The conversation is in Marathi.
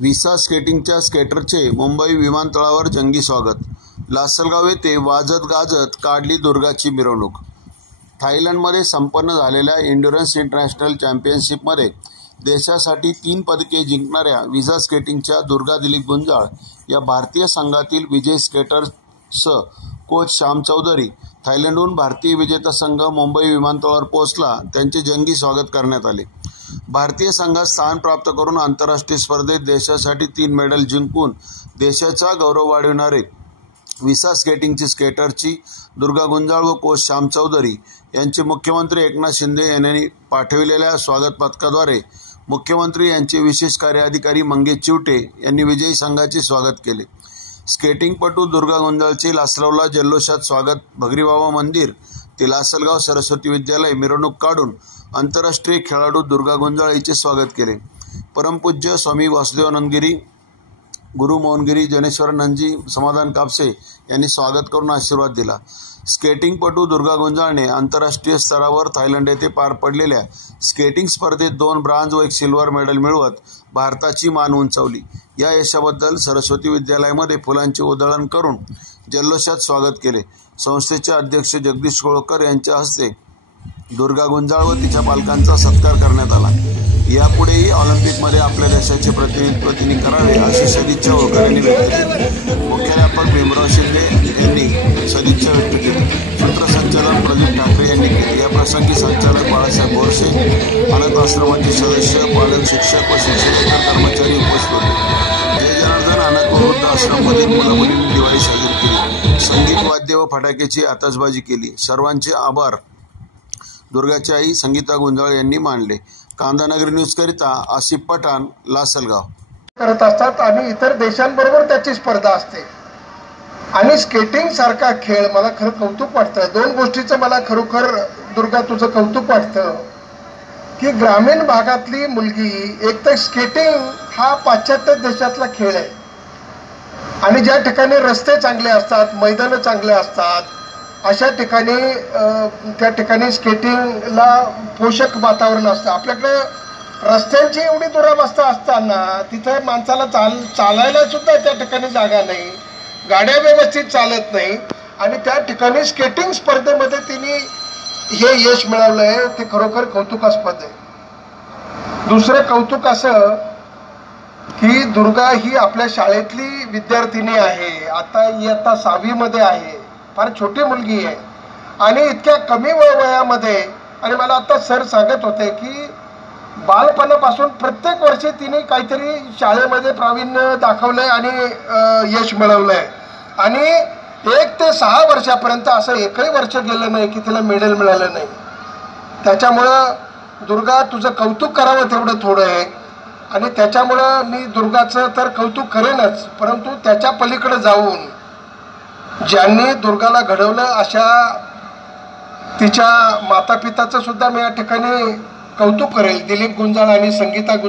व्हिसा स्केटिंगच्या स्केटरचे मुंबई विमानतळावर जंगी स्वागत। लासलगाव येथे वाजत गाजत काढली दुर्गाची मिरवणूक। थायलंडमध्ये संपन्न झालेल्या एंड्युरन्स इंटरनॅशनल चॅम्पियनशिपमध्ये देशासाठी 3 पदके जिंकणाऱ्या व्हिसा स्केटिंगच्या दुर्गा दिलीप गुंजाळ या भारतीय संघातील विजयी स्केटर्ससह कोच श्याम चौधरी थायलंडहून भारतीय विजेता संघ मुंबई विमानतळावर पोहोचला। त्यांचे जंगी स्वागत करण्यात आले। भारतीय संघात स्थान प्राप्त करून आंतरराष्ट्रीय स्पर्धेत देशासाठी 3 मेडल जिंकून देशाचा गौरव वाढविणारे व्हिसा स्केटिंगची स्केटरची दुर्गा गुंजाळ व कोच श्याम चौधरी यांचे मुख्यमंत्री एकनाथ शिंदे यांनी पाठविलेल्या स्वागत पथकाद्वारे मुख्यमंत्री यांचे विशेष कार्य अधिकारी मंगेश चिवटे यांनी विजयी संघाचे स्वागत केले। स्केटिंगपटू दुर्गा गुंजाळचे लासलगावला जल्लोषात स्वागत भगरीबाबा मंदिर ते लासलगाव सरस्वती विद्यालय मिरवणूक काढून आंतरराष्ट्रीय खेळाडू दुर्गा गुंजाळ यांचे स्वागत केले। परमपूज्य स्वामी वासुदेवानंद गिरी, गुरु मोहनगिरी, जनेश्वरानंदजी, समाधान कापसे यांनी स्वागत करून आशीर्वाद दिला। स्केटिंगपटू दुर्गा गुंजाळने आंतरराष्ट्रीय स्तरावर थायलंड येथे पार पडलेल्या स्केटिंग स्पर्धेत 2 ब्रांझ व 1 सिल्वर मेडल मिळवत भारताची मान उंचावली। या यशाबद्दल सरस्वती विद्यालयामध्ये फुलांचे उधळण करून जल्लोषात स्वागत केले। संस्थेचे अध्यक्ष जगदीश कोळकर यांच्या हस्ते दुर्गा गुंजाळ व तिच्या पालकांचा सत्कार करण्यात आला। यापुढेही ऑलिम्पिकमध्ये आपल्या देशाचे प्रतिनिधित्व करावे अशी सदिच्छा होळकर यांनी व्यक्त केली। मुख्याध्यापक भीमराव शिंदे यांनी सदिच्छा व्यक्त केली। सूत्रसंचालन प्रदीप ठाकरे यांनी केले। या प्रसंगी संचालक बाळासाहेब बोरसे, अनाथ आश्रमाचे सदस्य, पालक, शिक्षक व शिक्षकेतर कर्मचारी उपस्थित होते। जय जनार्दन अनाथ व वृद्ध आश्रममधील मुलामुलींनी दिवाळी साजरी केली। संगीत वाद्य व फटाक्याची आतषबाजी केली। सर्वांचे आभार दुर्गाची आई संगीता गुंजाळ यांनी मानले। कांदानगरी न्यूज करिता आसिफ पठाण, लासलगाव। करत असतात आणि इतर देशांबरोबर त्याची स्पर्धा असते आणि स्केटिंग सारखा खेळ मला खरं कौतुक वाटतं। 2 गोष्टीचं मला खरोखर दुर्गा तुझं कौतुक वाटतं की ग्रामीण भागातली मुलगी, एक तर स्केटिंग हा पाश्चात्य देशातला खेळ आहे आणि ज्या ठिकाणी रस्ते चांगले असतात, मैदानं चांगले असतात, अशा ठिकाणी त्या ठिकाणी स्केटिंगला पोषक वातावरण असतं। आपल्याकडे रस्त्यांची एवढी दुरावस्था असताना तिथे माणसाला चालायला सुद्धा त्या ठिकाणी जागा नाही, गाड्या व्यवस्थित चालत नाही आणि त्या ठिकाणी स्केटिंग स्पर्धेमध्ये तिने हे यश मिळवलं आहे, ते खरोखर कौतुकास्पद आहे। दुसरं कौतुक असं की दुर्गा ही आपल्या शाळेतली विद्यार्थिनी आहे, आता इयत्ता 6वी मध्ये आहे, फार छोटी मुलगी आहे आणि इतक्या कमी वयामध्ये, आणि मला आता सर सांगत होते की बालपणापासून प्रत्येक वर्षी तिने काहीतरी शाळेमध्ये प्रावीण्य दाखवलंय आणि यश मिळवलंय आणि 1 ते 6 वर्षापर्यंत असं एकही वर्ष गेलं नाही की तिला मेडल मिळालं नाही। त्याच्यामुळं दुर्गा तुझं कौतुक करावं तेवढं थोडं आहे आणि त्याच्यामुळं मी दुर्गाचं तर कौतुक करेनच, परंतु त्याच्या पलीकडे जाऊन ज्यांनी दुर्गाला घडवलं अशा तिच्या मातापिताचं सुद्धा मी या ठिकाणी कौतुक करेल, दिलीप गुंजाळ आणि संगीता गुंजाळ।